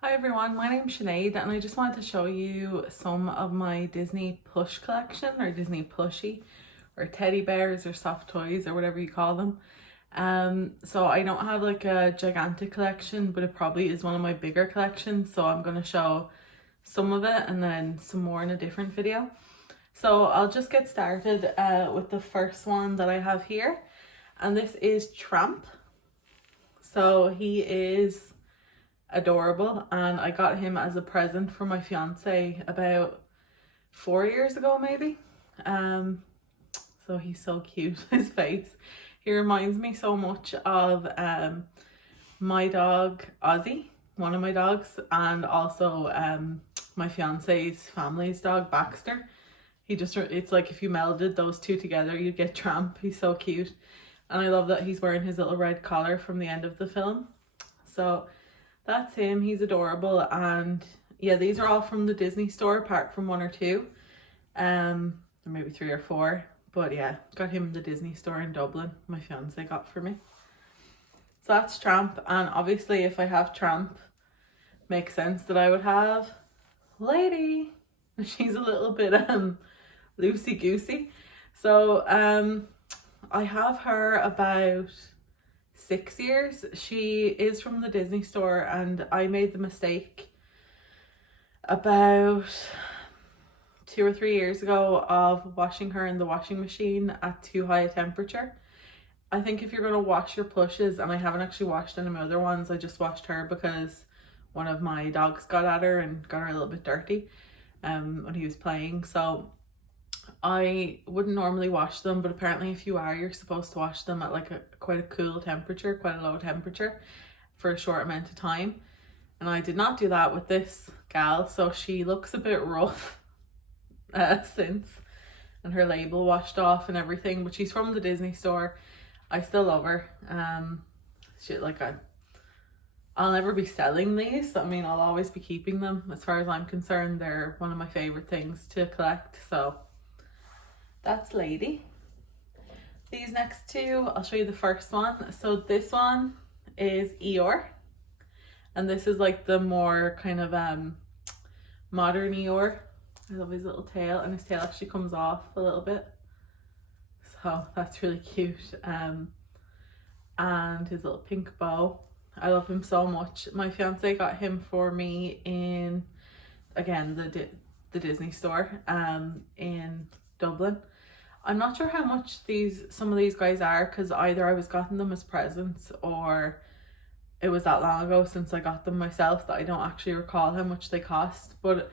Hi everyone, my name's Sinead and I just wanted to show you some of my Disney plush collection, or Disney plushie, or teddy bears or soft toys or whatever you call them. So I don't have like a gigantic collection, but it probably is one of my bigger collections, so I'm going to show some of it and then some more in a different video. So I'll just get started with the first one that I have here, and this is Tramp. So he is adorable and I got him as a present for my fiance about 4 years ago maybe. So he's so cute. His face, he reminds me so much of my dog Ozzy, one of my dogs, and also my fiance's family's dog Baxter. It's like if you melded those two together you'd get Tramp. He's so cute, and I love that he's wearing his little red collar from the end of the film. So that's him. He's adorable. And yeah, these are all from the Disney store apart from one or two, or maybe three or four, but yeah, got him in the Disney store in Dublin, my fiance got for me. So that's Tramp, and obviously if I have Tramp, makes sense that I would have Lady. She's a little bit loosey goosey. So I have her about 6 years. She is from the Disney store, and I made the mistake about 2 or 3 years ago of washing her in the washing machine at too high a temperature. I think if you're going to wash your plushes, and I haven't actually washed any of my other ones, I just washed her because one of my dogs got at her and got her a little bit dirty when he was playing. So I wouldn't normally wash them, but apparently if you are, you're supposed to wash them at like quite a cool temperature, quite a low temperature, for a short amount of time. And I did not do that with this gal, so she looks a bit rough since, and her label washed off and everything, but she's from the Disney store. I still love her. I'll never be selling these. I mean, I'll always be keeping them. As far as I'm concerned, they're one of my favorite things to collect. So that's Lady. These next two, I'll show you the first one. So this one is Eeyore, and this is like the more kind of modern Eeyore. I love his little tail, and his tail actually comes off a little bit, so that's really cute. And his little pink bow, I love him so much. My fiance got him for me in, again, the Disney store in Dublin. I'm not sure how much some of these guys are, because either I was gotten them as presents or it was that long ago since I got them myself that I don't actually recall how much they cost. But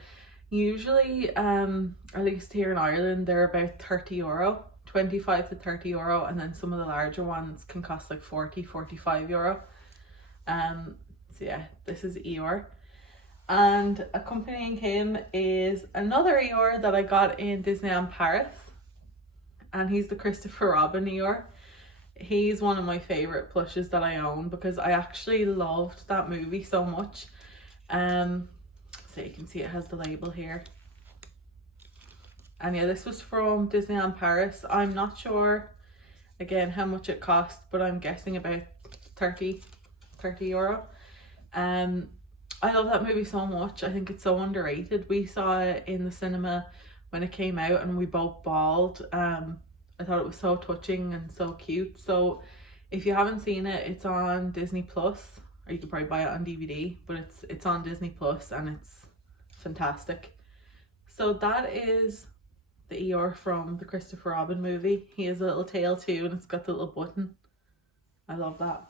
usually at least here in Ireland, they're about €30, 25 to €30, and then some of the larger ones can cost like 40-45 euro. So yeah, this is Eeyore, and accompanying him is another Eeyore that I got in Disneyland Paris, and he's the Christopher Robin Eeyore. He's one of my favorite plushes that I own because I actually loved that movie so much. So you can see it has the label here, and yeah, this was from Disneyland Paris. I'm not sure again how much it cost, but I'm guessing about 30 euro. I love that movie so much. I think it's so underrated. We saw it in the cinema when it came out and we both bawled. I thought it was so touching and so cute. So if you haven't seen it, it's on Disney Plus, or you could probably buy it on DVD, but it's on Disney Plus and it's fantastic. So that is the Eeyore from the Christopher Robin movie. He has a little tail too, and it's got the little button. I love that.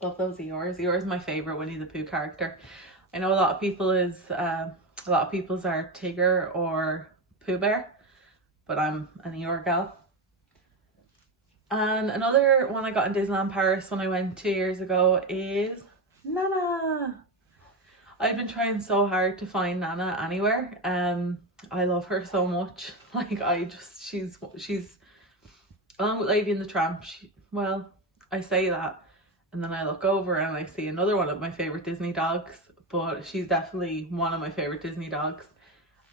Love those Eeyores. Eeyore is my favorite Winnie the Pooh character. I know a lot of people's are Tigger or Pooh Bear, but I'm an Eeyore gal. And another one I got in Disneyland Paris when I went 2 years ago is Nana. I've been trying so hard to find Nana anywhere. I love her so much. Like, she's along with Lady and the Tramp. I say that, and then I look over and I see another one of my favorite Disney dogs, but she's definitely one of my favorite Disney dogs.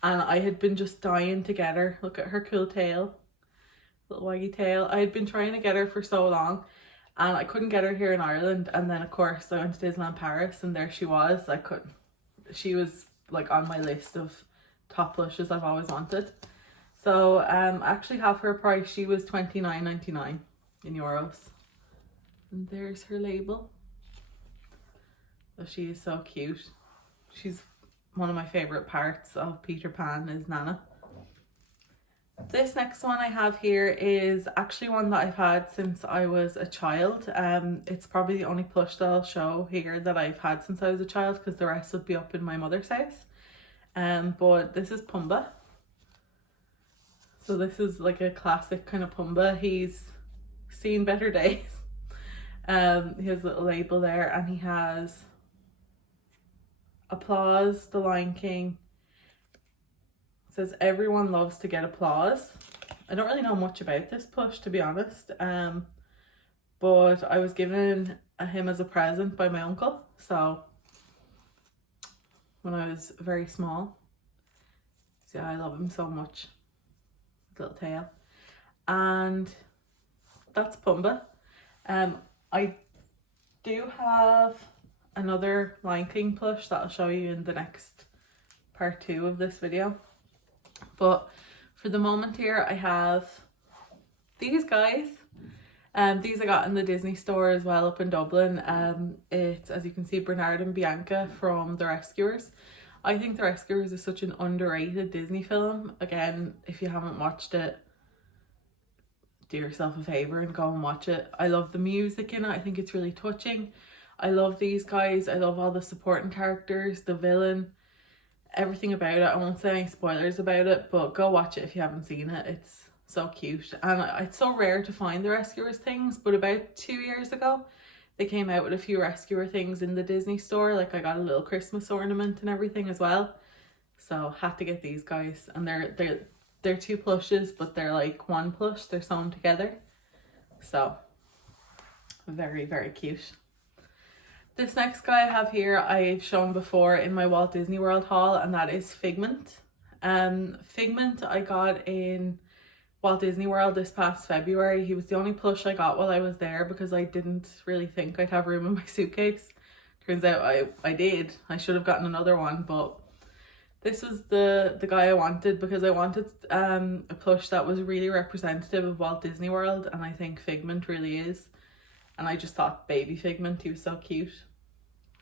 And I had been just dying to get her. Look at her cool tail, little waggy tail. I had been trying to get her for so long, and I couldn't get her here in Ireland. And then of course I went to Disneyland Paris, and there she was. She was like on my list of top plushes I've always wanted. So I actually have her price. She was €29.99 in euros. And there's her label. So she is so cute. She's one of my favourite parts of Peter Pan is Nana. This next one I have here is actually one that I've had since I was a child. It's probably the only plush that I'll show here that I've had since I was a child, because the rest would be up in my mother's house. But this is Pumbaa. So this is like a classic kind of Pumbaa. He's seen better days. He has a little label there, and he has applause, the Lion King. It says everyone loves to get applause. I don't really know much about this plush, to be honest. But I was given him as a present by my uncle. So when I was very small. So I love him so much. His little tail. And that's Pumbaa. I do have another Lion King plush that I'll show you in the next part 2 of this video. But for the moment here, I have these guys. These I got in the Disney store as well up in Dublin. It's, as you can see, Bernard and Bianca from The Rescuers. I think The Rescuers is such an underrated Disney film. Again, if you haven't watched it, do yourself a favour and go and watch it. I love the music in it. I think it's really touching. I love these guys. I love all the supporting characters, the villain, everything about it. I won't say any spoilers about it, but go watch it if you haven't seen it. It's so cute. And it's so rare to find the Rescuers things, but about 2 years ago, they came out with a few Rescuer things in the Disney store. Like I got a little Christmas ornament and everything as well. So had to get these guys. And they're 2 plushes, but they're like 1 plush. They're sewn together. So very, very cute. This next guy I have here, I've shown before in my Walt Disney World haul, and that is Figment. Figment I got in Walt Disney World this past February. He was the only plush I got while I was there because I didn't really think I'd have room in my suitcase. Turns out I did. I should have gotten another one, but this was the guy I wanted because I wanted a plush that was really representative of Walt Disney World, and I think Figment really is. And I just thought baby Figment, he was so cute.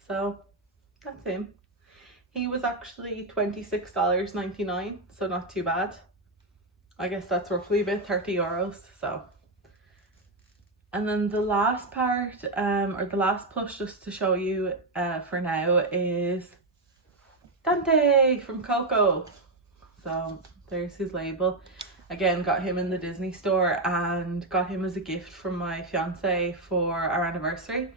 So that's him. He was actually $26.99, so not too bad. I guess that's roughly about 30 euros. So, and then the last part, or the last plush just to show you for now is Dante from Coco. So there's his label. Again, got him in the Disney store and got him as a gift from my fiance for our anniversary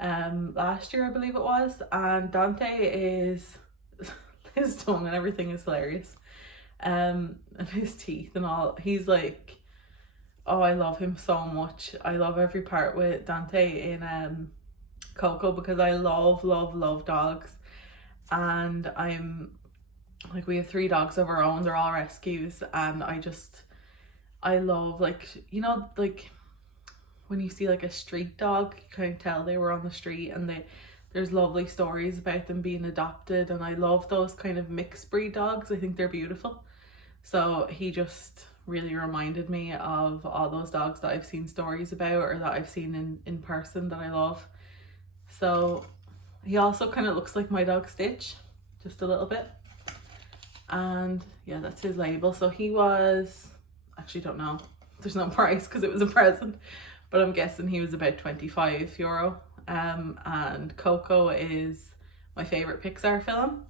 last year, I believe it was. And Dante is his tongue and everything is hilarious, and his teeth and all. He's like, oh, I love him so much. I love every part with Dante in Coco because I love dogs. And like, we have 3 dogs of our own. They're all rescues, and I love, like, you know, like when you see like a street dog, you kind of tell they were on the street, and there's lovely stories about them being adopted, and I love those kind of mixed breed dogs. I think they're beautiful. So he just really reminded me of all those dogs that I've seen stories about or that I've seen in person that I love. So he also kind of looks like my dog Stitch, just a little bit. And yeah, that's his label. So he was, actually don't know, there's no price because it was a present, but I'm guessing he was about €25. And Coco is my favorite Pixar film.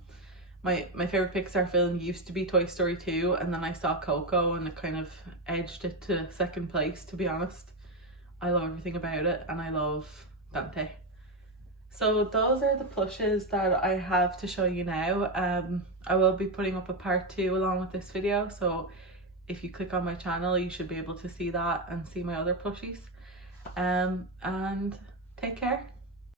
My favorite Pixar film used to be Toy Story 2, and then I saw Coco and it kind of edged it to second place, to be honest. I love everything about it, and I love Dante. So those are the plushes that I have to show you now. I will be putting up a part 2 along with this video, so if you click on my channel you should be able to see that and see my other plushies. And take care.